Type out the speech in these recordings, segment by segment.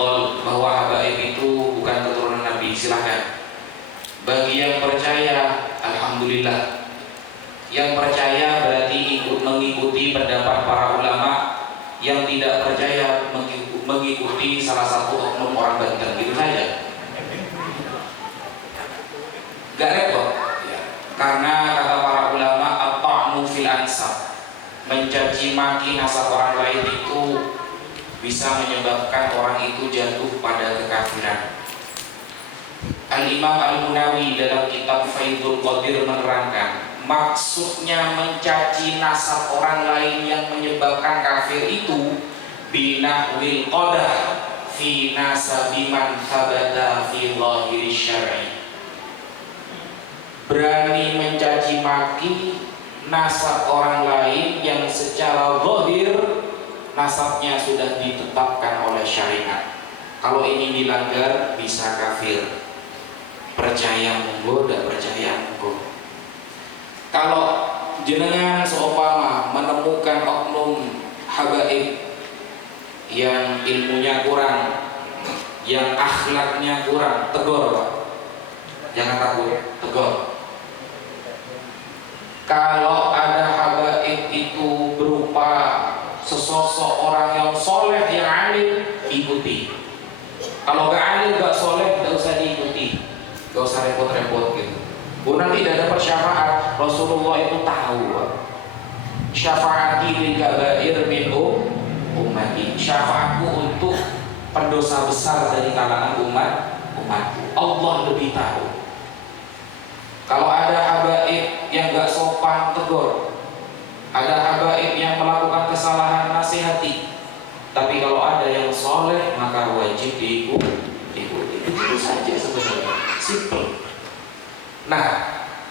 tafadhol bahwa habaib itu bukan keturunan Nabi, silahkan. Bagi yang percaya, alhamdulillah. Yang percaya berarti mengikuti pendapat para ulama. Yang tidak percaya mengikuti salah satu oknum orang Banten, gitu saja. Gak repot ya. Karena kata para ulama at-ta'nu fil ansab, mencaci maki nasab orang lain itu bisa menyebabkan orang itu jatuh pada kekafiran. Al-Imam Al-Munawi dalam kitab Faidul Qadir menerangkan, maksudnya mencaci nasab orang lain yang menyebabkan kafir itu binahwil qadah fi nasabi man thabata fi zahiri syar'i. Berani mencaci maki nasab orang lain yang secara zahir nasabnya sudah ditetapkan oleh syariat. Kalau ini dilanggar bisa kafir. Percaya monggo, tidak percaya monggo. Kalau jenengan seumpama menemukan oknum habaib yang ilmunya kurang, yang akhlaknya kurang, tegur Pak. Jangan takut, tegur. Kalau ada habaib itu berupa sesosok orang yang soleh, yang alim, ikuti. Kalau gak alim, gak soleh, gak usah diikuti, gak usah repot-repot gitu. Nanti tidak ada persyafaat. Rasulullah itu tahu, syafaati lil kabair min ummati, syafaatku untuk pendosa besar dari kalangan umatku. Allah lebih tahu. Kalau ada habaib yang gak sopan, tegur. Ada habaib yang melakukan kesalahan, nasihati. Tapi kalau ada yang soleh, maka wajib diikuti. Itu saja sebenarnya, simple. Nah,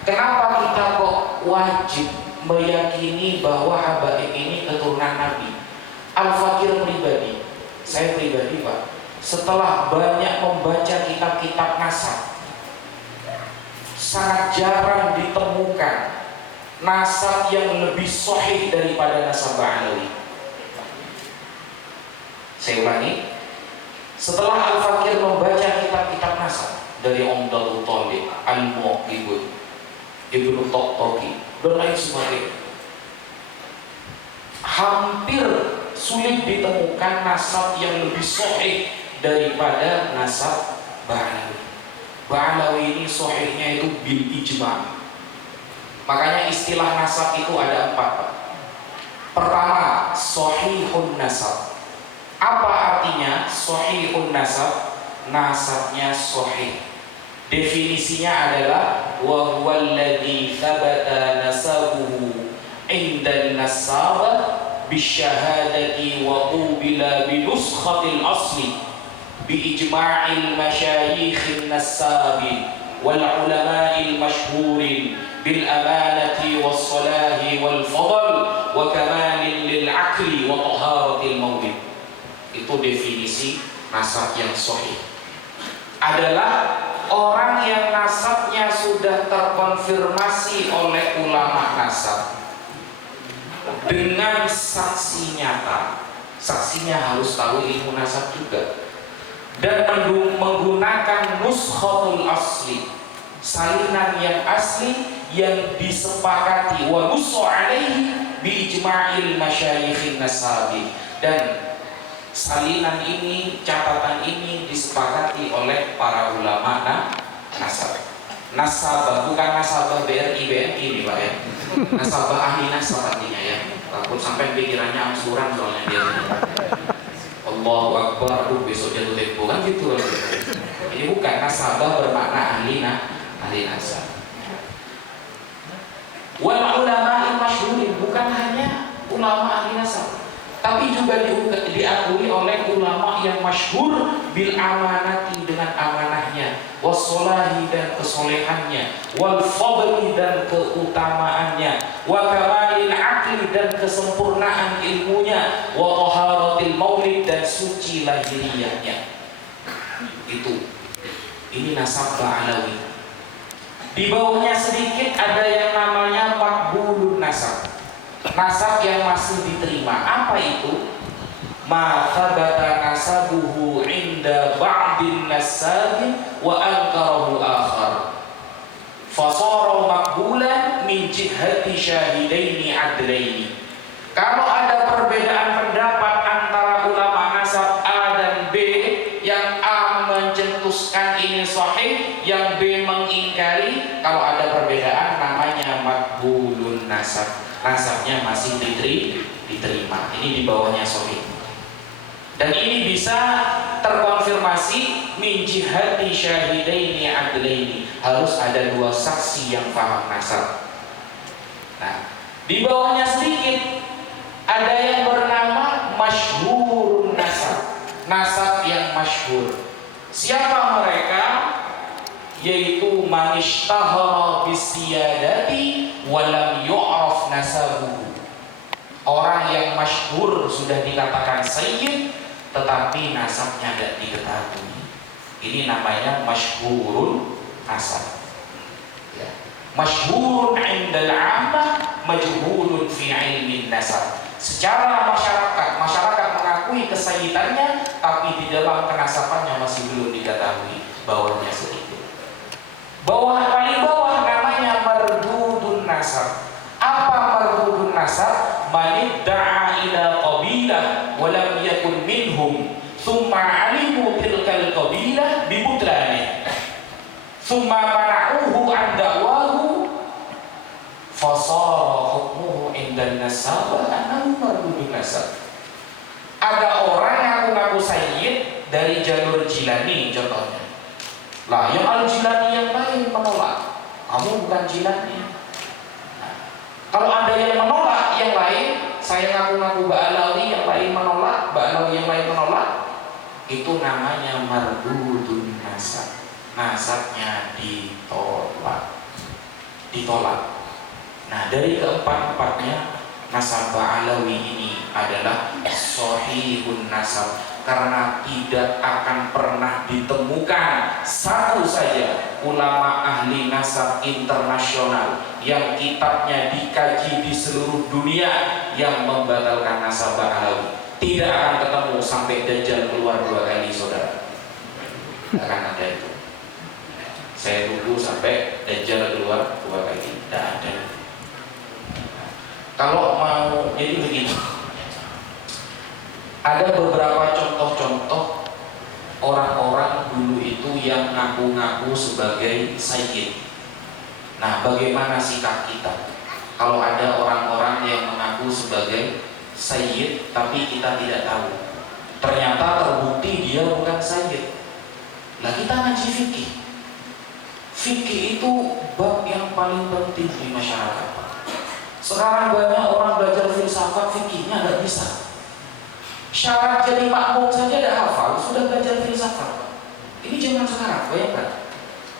kenapa kita kok wajib meyakini bahwa habaib ini keturunan Nabi? Al-Fakir pribadi, saya pribadi Pak, setelah banyak membaca kitab-kitab nasab, sangat jarang ditemukan nasab yang lebih sahih daripada nasab Ba'alawi. Saya ulangi, setelah Al-Fakir membaca kitab-kitab nasab dari Umdatul Talib, Al-Muqibun, Ibnu Taqtaqi, dan lain sebagainya, hampir sulit ditemukan nasab yang lebih sahih daripada nasab Ba'alawi. Ba'alawi ini sahihnya itu bil ijma'. Makanya istilah nasab itu ada 4. Pertama, sahihun nasab. Apa artinya sahihun nasab? Nasabnya sahih. Definisinya adalah wa huwal ladzi thabata nasabuhu inda an-nasabah bisyahadati wa qubila bi nuskhatil asli bi ijma'il masyayikhin nasabi wal ulama'il mashhurin bil amanati was salahi wal fadl wa kamalin lil aqli wa taharatil mawlid. Itu definisi nasab yang sahih. Adalah orang yang nasabnya sudah terkonfirmasi oleh ulama nasab dengan saksi nyata. Saksinya harus tahu ilmu nasab juga, dan menggunakan nuskhatul asli, salinan yang asli yang disepakati, wa nusu alaihi bi ijma'il masyayikhin nasabi, dan salinan ini, catatan ini disepakati oleh para ulama nasab. Nasabah, bukan nasabah BRI BNI nih Pak ya. Nasabah ahli nasab artinya ya. Takut sampai pikirannya angsuran soalnya dia. Allahu Akbar, besok jatuh tempo kan gitu. Ini bukan nasabah bermakna ahli nasab. Wal ulama masyhurin, bukan hanya ulama ahli nasab, tapi juga diakui oleh ulama yang masyhur bil amanati, dengan amanahnya, wassolahi dan kesolehannya, wal fadli dan keutamaannya, wa kamalil aqli dan kesempurnaan ilmunya, wa taharatil maulid dan suci lahiriahnya. Ini nasab Ba'alawi. Di bawahnya sedikit ada yang namanya maqbulun nasab. Nasab yang masih diterima. Apa itu? ma thabata nasabuhu inda ba'din nasabin wa ankarahu akhar fasara maqbulan min jihati syahidaini adlaini. Kalau ada perbedaan pendapat antara ulama nasab A dan B, yang A mencetuskan ini sahih, yang B mengingkari, kalau ada perbedaan namanya maqbulun nasab, nasabnya masih diterima. Ini di bawahnya sahih. Dan ini bisa terkonfirmasi min jihati syahidaini adlaini, harus ada dua saksi yang paham nasab. Nah, di bawahnya sedikit ada yang bernama masyhurun nasab, nasab yang masyhur. Siapa mereka? Yaitu man ishtahara bisiyadati wa lam yu'raf nasabuhu. Orang yang masyhur sudah dikatakan sayyid tetapi nasabnya tidak diketahui. Ini namanya masyhurun nasab. Ya. Masyhurun 'indal 'ammah, majhulun fi 'ilmin nasab. Secara masyarakat mengakui kesayyidannya, tapi di dalam kenasabannya masih belum diketahui. Bawahnya sedikit. Paling bawah namanya mardudun nasab. Apa mardudun nasab? Manidda'a ila qabilah wa lam yakun minhum thumma alimu tilkal qabilah bibutlani thumma mana'uhu an da'wahu fasara hukmuhu indan nasabah annahu mardudun nasab. Ada orang yang ngaku sayyid dari jalur Jilani contohnya. Lah yang al-Jilani yang lain menolak, kamu bukan Jilani. Kalau ada yang menolak yang lain, saya ngaku-ngaku Ba'alawi, yang lain menolak, Ba'alawi yang lain menolak, itu namanya mardudun nasab. Nasabnya ditolak. Nah, dari keempat-empatnya nasab Ba'alawi ini adalah sahihun nasab, karena tidak akan pernah ditemukan satu saja ulama ahli nasab internasional yang kitabnya dikaji di seluruh dunia yang membatalkan nasab Ba'alawi. Tidak akan ketemu sampai Dajjal keluar 2 kali, saudara. Tidak akan ada itu. Saya tunggu sampai Dajjal keluar 2 kali. Tidak ada. Kalau mau, jadi begini, ada beberapa contoh-contoh orang-orang dulu itu yang ngaku-ngaku sebagai sayyid. Nah, bagaimana sikap kita kalau ada orang-orang yang mengaku sebagai sayyid tapi kita tidak tahu, ternyata terbukti dia bukan sayyid. Lah, kita ngaji fikih. Fikih itu bab yang paling penting di masyarakat. Sekarang banyak orang belajar filsafat, fikihnya nggak bisa. Syarat jadi makmum saja tidak hafal, sudah belajar filsafat. Ini zaman sekarang, bayangkan.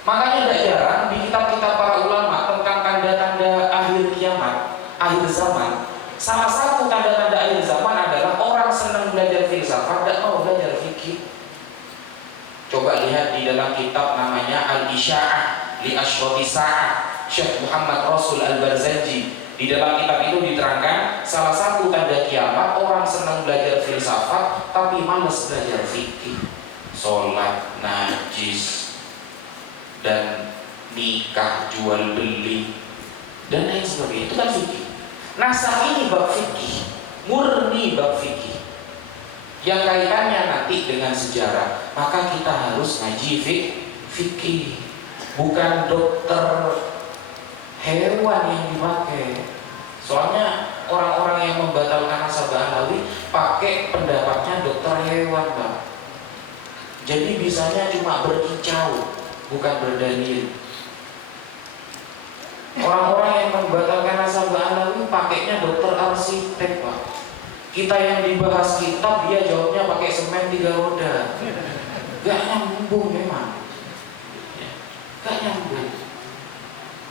Makanya tidak jarang di kitab-kitab para ulama tentang tanda-tanda akhir kiamat, akhir zaman. Salah satu tanda-tanda akhir zaman adalah orang senang belajar filsafat, tidak mau belajar fikih. Coba lihat di dalam kitab namanya Al-Isya'ah li Ashrati Sa'ah, Syekh Muhammad Rasul Al-Barzanji. Di dalam kitab itu diterangkan salah satu tanda kiamat orang senang belajar filsafat tapi malas belajar fikih. Sholat najis dan nikah jual beli dan lain sebagainya, itu kan fikih. Nasab ini bab fikih, murni bab fikih yang kaitannya nanti dengan sejarah. Maka kita harus ngaji fikih, bukan dokter hewan yang dipakai. Soalnya orang-orang yang membatalkan nasab Ba'alawi pakai pendapatnya dokter hewan, Pak. Jadi bisanya cuma berkicau, bukan berdalil. Orang-orang yang membatalkan nasab Ba'alawi pakainya dokter arsitek, Pak. Kita yang dibahas kitab, dia jawabnya pakai semen 3 roda. Gak nyambung memang. Gak nyambung.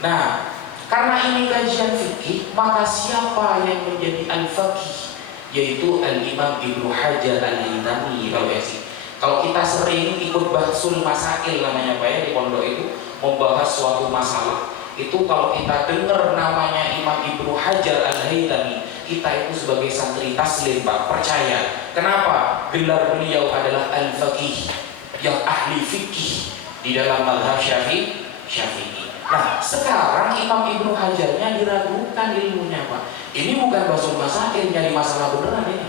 Nah, karena ini kajian fikih, maka siapa yang menjadi al-faqih? Yaitu Al-Imam Ibnu Hajar Al-Haytami. Kalau kita sering ikut bahsul masail namanya Pak ya, di pondok itu membahas suatu masalah, itu kalau kita dengar namanya Imam Ibnu Hajar Al-Haytami, kita itu sebagai santri taslim Pak, percaya. Kenapa? Gelar beliau adalah al-faqih, yang ahli fikih di dalam mazhab Syafi'i. Nah, sekarang Imam Ibnu Hajarnya diragukan ilmunya Pak. Ini bukan bahasa masakin, nyari masalah beneran ini.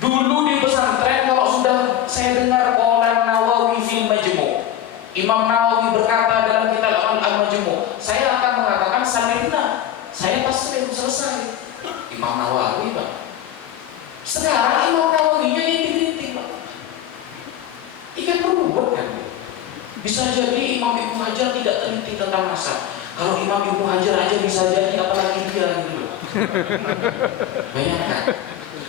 Dulu di pesantren kalau sudah saya dengar qala Nawawi fil Majmu', Imam Nawawi berkata dalam kitab Al-Majmu', saya akan mengatakan salimna, saya taslim, selesai. Imam Nawawi Pak. Sekarang Imam Nawawinya inti-inti Pak. Ikan berubah kan. Bisa jadi Imam Ibnu Hajar tidak teliti tentang nasab. Kalau Imam Ibnu Hajar aja bisa jadi, apalagi dia gitu loh. Bayangkan.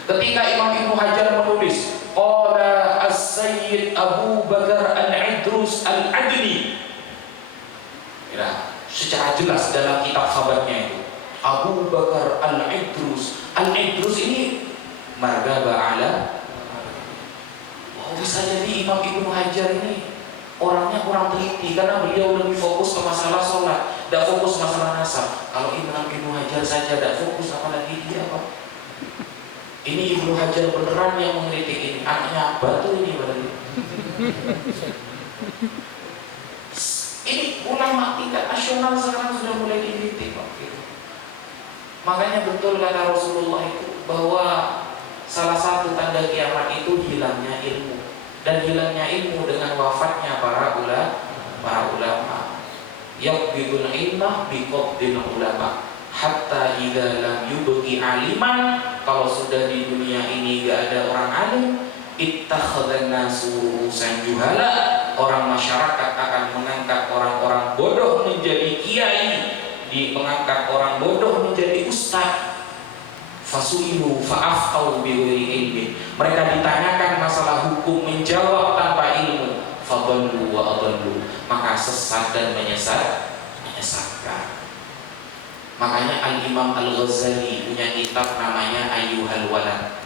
Ketika Imam Ibnu Hajar menulis qala as-sayyid Abu Bakar al-Idrus al-Adli, ya, secara jelas dalam kitab khabarnya itu Abu Bakar al-Idrus ini margaba ala. Oh, bisa jadi Imam Ibnu Hajar ini orangnya kurang teliti karena beliau lebih fokus ke masalah sholat, tidak fokus masalah nasab. Kalau Imam Ibnu Hajar saja tidak fokus, apalagi dia Pak. Ini Ibnu Hajar beneran yang mengkritik ini, anaknya batu ini berarti. Ini ulama tingkat nasional sekarang sudah mulai dikritik Pak. Makanya betul kata Rasulullah itu bahwa salah satu tanda kiamat itu hilangnya ilmu, dan hilangnya ilmu dengan wafatnya para ulama. Yaqbidul ilmah biqabdil ulama hatta idza lam yubqi aliman. Kalau sudah di dunia ini gak ada orang alim, ittakhadhan nasu ru'usan juhala, orang masyarakat akan mengangkat orang-orang bodoh menjadi kiai, mengangkat orang bodoh menjadi ustaz. Fasu'ilu fa'aftau bighairi ilmi, mereka ditanyakan masalah hukum menjawab tanpa ilmu. Fadallu wa adallu, maka sesat dan menyesatkan. Makanya Al-Imam Al-Ghazali punya kitab namanya Ayyuhal Walad.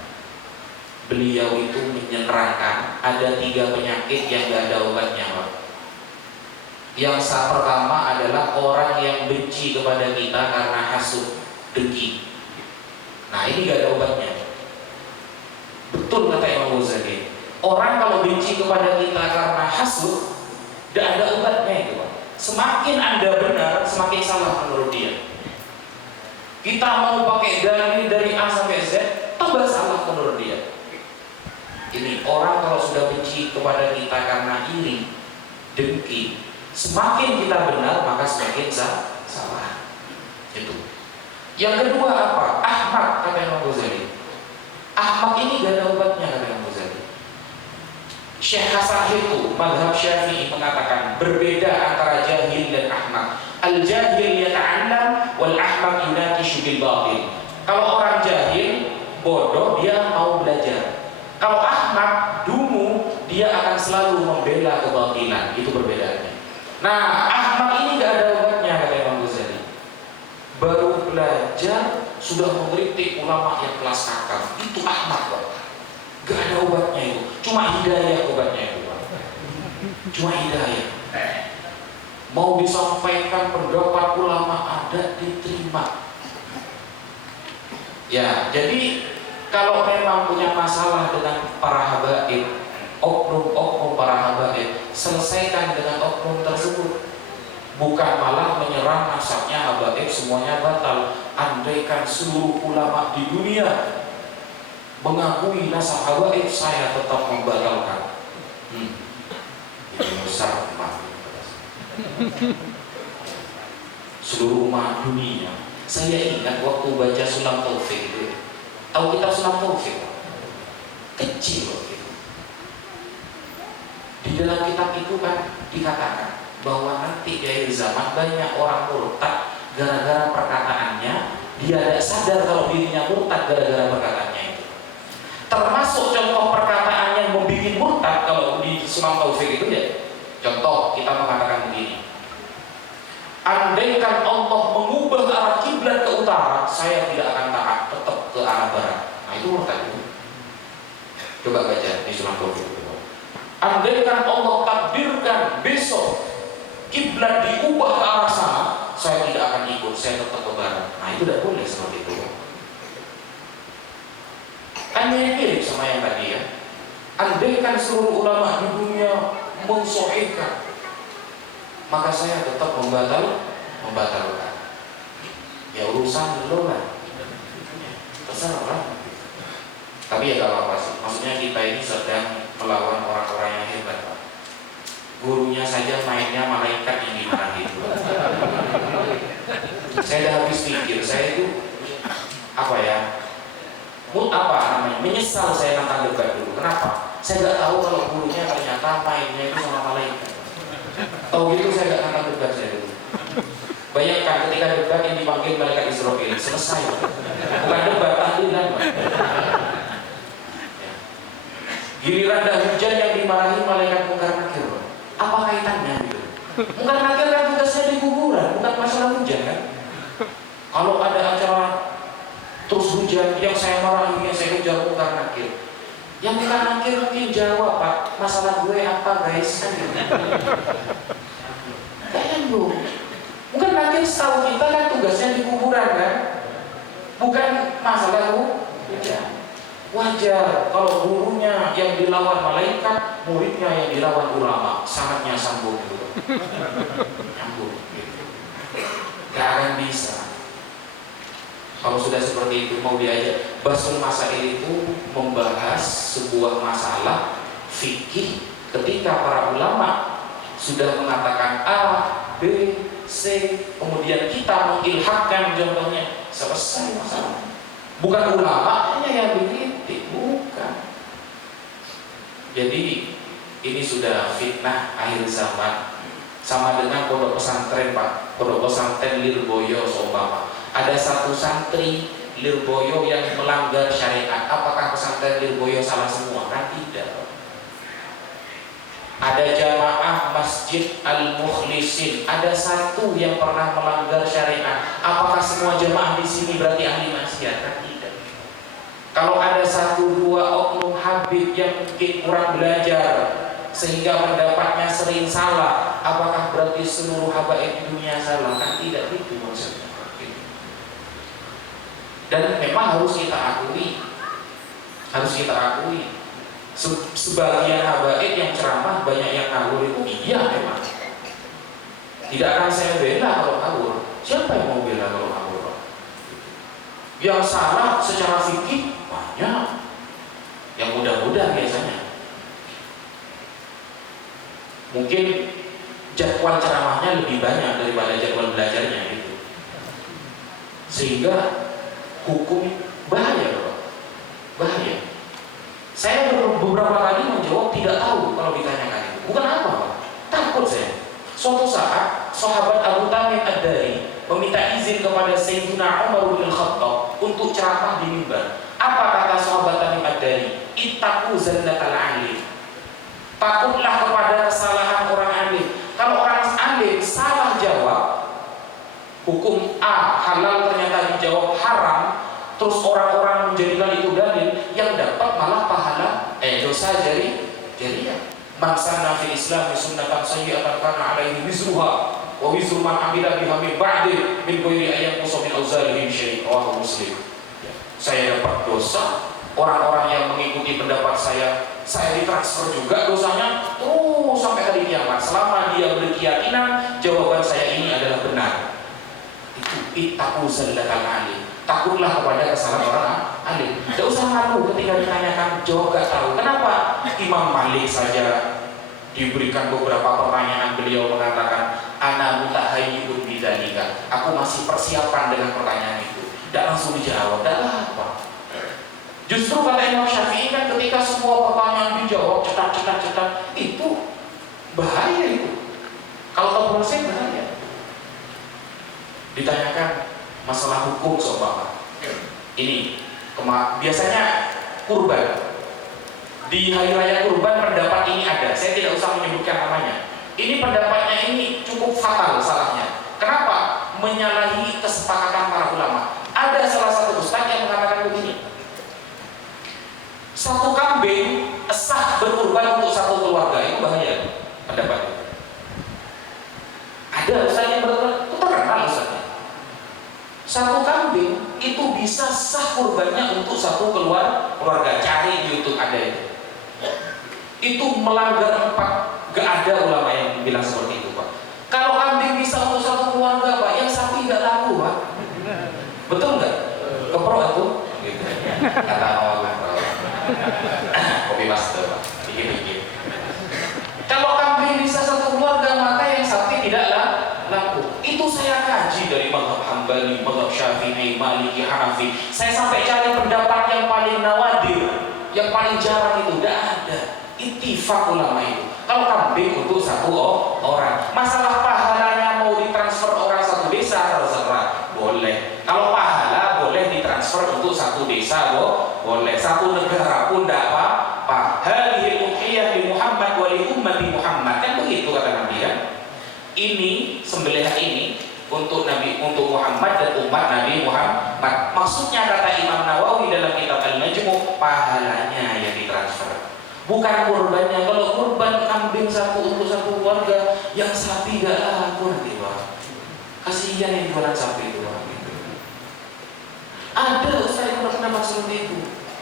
Beliau itu menerangkan ada 3 penyakit yang gak ada obatnya Pak. Yang pertama adalah orang yang benci kepada kita karena hasud, dengki. Nah ini gak ada obatnya. Betul kata Imam Ghazali, orang kalau benci kepada kita karena hasud, gak ada obatnya itu Pak. Semakin Anda benar, semakin salah menurut dia. Kita mau pakai dalil dari A sampai Z, tambah salah menurut dia. Ini orang kalau sudah benci kepada kita karena iri, dengki, semakin kita benar maka semakin salah. Itu. Yang kedua apa? Ahmak, kata Imam Ghazali. Ahmak ini gak ada obatnya, kata Imam Ghazali. Syekh Hasan itu mazhab Syafi'i mengatakan berbeda antara jahil dan ahmak. Al-jahil yata'allam wal ahmak yunakishu bil batil. Kalau orang jahil, bodoh, dia mau belajar. Kalau ahmak, dungu, dia akan selalu membela kebatilan. Itu perbedaannya. Nah, ahmak ini gak ada obatnya, kata Imam Ghazali. Baru belajar sudah mengkritik ulama yang kelas kakap. Itu ahmak Pak. Gak ada obatnya itu. Cuma hidayah obatnya itu Pak. Cuma hidayah. Mau disampaikan pendapat ulama ada, diterima. Ya, jadi kalau memang punya masalah dengan para habaib, oknum para habaib, selesaikan dengan oknum tersebut. Bukan malah menyerang nasabnya habaib semuanya batal. Andaikan seluruh ulama di dunia mengakui nasab habaib, saya tetap membatalkan. Itu besar umat. Seluruh umat dunia. Saya ingat waktu baca Sulam Taufik itu. Tahu kitab Sulam Taufik? Kecil waktu itu. Di dalam kitab itu kan dikatakan bahwa nanti di akhir zaman banyak orang murtad gara-gara perkataannya. Dia tidak sadar kalau dirinya murtad gara-gara perkataannya itu. Termasuk contoh perkataan yang membuat murtad kalau di Sulam Taufik itu ya. Contoh, kita mengatakan begini. Andaikan Allah mengubah arah kiblat ke utara, saya tidak akan taat, tetap ke arah barat. Nah itu murtad itu. Coba baca di Sulam Taufik itu. Andaikan Allah takdirkan besok kiblat diubah ke arah sana, saya tidak akan ikut, saya tetap lebaran. Nah itu tidak boleh seperti itu. Kan mirip sama yang tadi ya. Andaikan seluruh ulama di dunia mensahihkan, maka saya tetap membatalkan. Ya urusan lo lah, terserah lah. Tapi ya gak apa-apa sih. Maksudnya kita ini sedang melawan orang-orang yang hebat, Pak. Gurunya saja mainnya malaikat yang dimarahin. Saya udah habis pikir, saya itu apa ya? Menyesal saya nonton debat dulu. Kenapa? Saya nggak tahu kalau gurunya ternyata mainnya itu sama malaikat. Tahu gitu saya nggak nonton debat saya dulu. Bayangkan ketika debat yang dipanggil malaikat Israfil selesai, bukan debat, tahlilan. Giliran dah hujan yang dimarahi malaikat Munkar Nakir. Apa kaitannya gitu? Munkar Nakir kan tugasnya di kuburan, bukan masalah hujan kan? Kalau ada acara terus hujan, yang saya marahi, yang saya ujar Munkar Nakir. Yang Munkar Nakir mungkin jawab, Pak, masalah gue apa guys? Kan gitu. Kayaknya belum. Munkar Nakir setahu kita kan tugasnya di kuburan kan? Bukan masalah hujan. Wajar kalau gurunya yang dilawan malaikat, muridnya yang dilawan ulama, sangatnya sambung gitu. Nyambung gitu. Gak akan bisa. Kalau sudah seperti itu mau diajak. Basul Masail itu membahas sebuah masalah fikih ketika para ulama sudah mengatakan A, B, C, kemudian kita mengilhamkan contohnya, selesai masalah. Bukan ulama yang begitu, bukan. Jadi ini sudah fitnah akhir zaman. Sama dengan pondok pesantren, Pak. Pondok pesantren Lirboyo seumpama. Ada satu santri Lirboyo yang melanggar syariat. Apakah pesantren Lirboyo salah semua? Kan tidak. Ada jamaah Masjid Al-Mukhlisin, ada satu yang pernah melanggar syariat. Apakah semua jamaah di sini berarti ahli maksiat? Kan tidak. Kalau ada satu dua oknum habib yang mungkin kurang belajar sehingga pendapatnya sering salah, apakah berarti seluruh habaib dunia salah? Kan tidak, itu maksudnya. Dan memang harus kita akui, sebagian habaib yang ceramah banyak yang ngawur itu iya memang. Tidak akan saya bela kalau ngawur. Siapa yang mau bela kalau ngawur? Yang salah secara fikih banyak, yang mudah-mudah biasanya. Mungkin jadwal ceramahnya lebih banyak daripada jadwal belajarnya gitu. Sehingga hukum bahaya, bahaya. Saya beberapa kali menjawab tidak tahu kalau ditanyakan itu. Bukan apa, Pak. Takut saya. Suatu saat sahabat Abu Tamim Ad-Dari meminta izin kepada Sayyidina Umar bin Khattab untuk ceramah di mimbar. Apa kata sahabat Tamim Ad-Dari? Ittaqu zallatal alim. Takutlah kepada kesalahan orang alim. Kalau orang alim salah jawab, hukum A halal ternyata dijawab haram, terus orang-orang menjadikan itu dalil, yang dapat malah pahala dosa jariyah. Man sanna fil Islam sunnatan sayyi'atan kana 'alaihi wizruha wa wizru man 'amila biha min ba'di min ghairi ayyan qusa min awzarihim syai'. Rawahu Muslim. Saya dapat dosa, orang-orang yang mengikuti pendapat saya ditransfer juga dosanya sampai hari kiamat selama dia berkeyakinan jawaban saya ini adalah benar. Itu ittaqu zallatal alim. Takutlah kepada kesalahan orang alim. Tidak usah malu ketika ditanyakan jawab gak tahu. Kenapa? Imam Malik saja diberikan beberapa pertanyaan, beliau mengatakan ana mutahayyidun bidzalika. Aku masih persiapan dengan pertanyaan itu. Tidak langsung dijawab. Tidak apa. Justru kata Imam Syafi'i kan ketika semua pertanyaan dijawab cetak, itu bahaya itu. Kalau terproses bahaya. Ditanyakan masalah hukum seumpama ini biasanya kurban di hari raya kurban, pendapat ini ada, saya tidak usah menyebutkan namanya. Ini pendapatnya ini cukup fatal salahnya. Kenapa? Menyalahi kesepakatan para ulama. Ada salah satu ustaz yang mengatakan begini, satu kambing sah berkurban untuk satu keluarga, itu bahaya pendapatnya. Ada ustaz yang berkata, itu terkenal ustaz. bisa sah kurbannya untuk satu keluarga. Cari di YouTube ada itu melanggar 4. Gak ada ulama yang bilang seperti itu, Pak. Kalau kambing bisa untuk satu keluarga, Pak, yang sapi nggak laku, Pak. Betul nggak? Kepro itu gitu. Kata Allah. Kopi master, Pak. Dikit-dikit. Kalau kambing bisa satu keluarga, maka yang sapi tidaklah laku. Itu saya kaji dari mazhab Hambali, mazhab Syafi'i, Maliki, Hanafi. Saya sampai cari pendapat yang paling nawadir, yang paling jarang itu tidak ada. Ittifaq ulama itu. Kalau kambing untuk satu orang, masalah pahalanya mau ditransfer orang satu desa terserah, boleh. Kalau pahala boleh ditransfer untuk satu desa, boleh. Satu negara pun tidak apa-apa. Hadhil udhiyah li Muhammad wa li ummati Muhammad, kan begitu kata Nabi kan? Ini sembelihan ini untuk Nabi, untuk Muhammad dan umat Nabi Muhammad. Maksudnya kata Imam Nawawi dalam kitab Al-Majmu', pahalanya yang ditransfer, bukan kurbannya. Kalau kurban kambing satu untuk satu keluarga, yang sapi gak laku nanti, Pak. Kasihan yang jualan sapi itu, Pak. Ada Ustaz yang berpendapat seperti itu.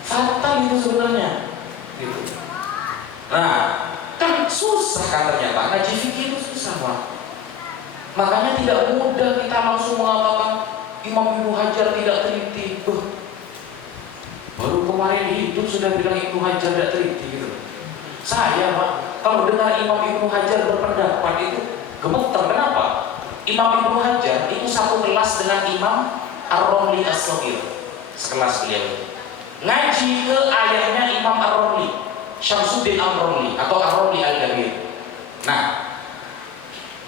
Fatal itu sebenarnya. Gitu. Nah, kan susah kan ternyata. Ngaji fikih itu susah, Pak. Makanya tidak mudah kita langsung mengatakan Imam Ibnu Hajar tidak teliti. Baru kemarin hidup sudah bilang Ibnu Hajar tidak teliti gitu. Saya, Pak, kalau dengar Imam Ibnu Hajar berpendapat itu gemeter. Kenapa? Imam Ibnu Hajar itu satu kelas dengan Imam Ar-Romli As-Shaghir, sekelas beliau. Ngaji ke ayahnya Imam Ar-Romli, Syamsuddin Ar-Romli atau Ar-Romli Al-Kabir. Nah,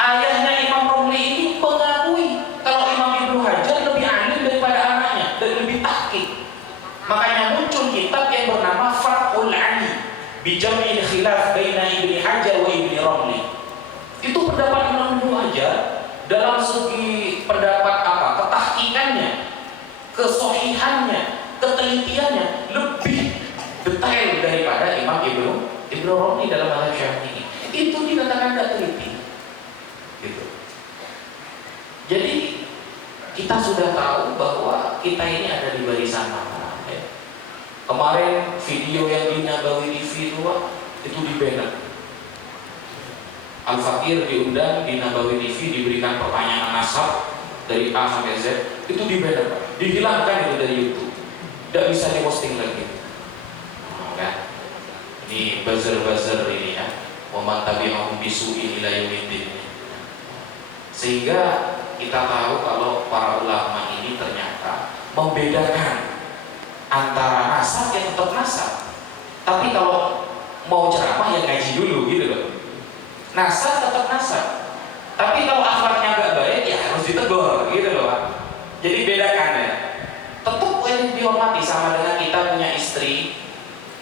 ayahnya Imam Romli ini mengakui kalau Imam Ibnu Hajar lebih alim daripada anaknya dan lebih tahqiq. Makanya muncul kitab yang bernama Fathul Ali bi Jam'il Khilaf baina Ibnu Hajar wa Ibnu Romli. Itu pendapat Imam Ibnu Hajar dalam segi pendapat apa? Ketahqiqannya, kesohihannya, ketelitiannya lebih detail daripada Imam Ibnu Romli dalam mazhab Syafi'i. Itu dikatakan tidak teliti. Gitu. Jadi kita sudah tahu bahwa kita ini ada di barisan mana. Ya. Kemarin video yang di Nabawi TV itu di-ban. Al-Fakir diundang di Nabawi TV, diberikan pertanyaan nasab dari A sampai Z, itu di-ban, dihilangkan itu dari YouTube, tidak bisa diposting lagi. Kan? Ini buzzer ini ya, wamantabi'ahum bisu'in ila yaumiddin. Sehingga kita tahu kalau para ulama ini ternyata membedakan antara nasab yang tetap nasab, tapi kalau mau ceramah yang ngaji dulu gitu loh. Nasab tetap nasab, tapi kalau akhlaknya nggak baik ya harus ditegur gitu loh, Pak. Jadi bedakan ya. Tetap dihormati sama dengan kita punya istri.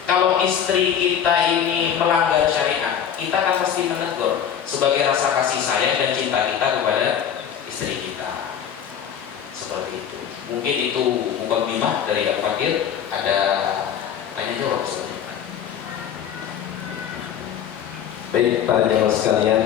Kalau istri kita ini melanggar syariat, kita kan pasti menegur sebagai rasa kasih sayang dan cinta kita kepada istri kita. Seperti itu. Mungkin itu mukadimah dari Al-Fakir. Ada tanya jawab selanjutnya. Baik, para jamaah sekalian,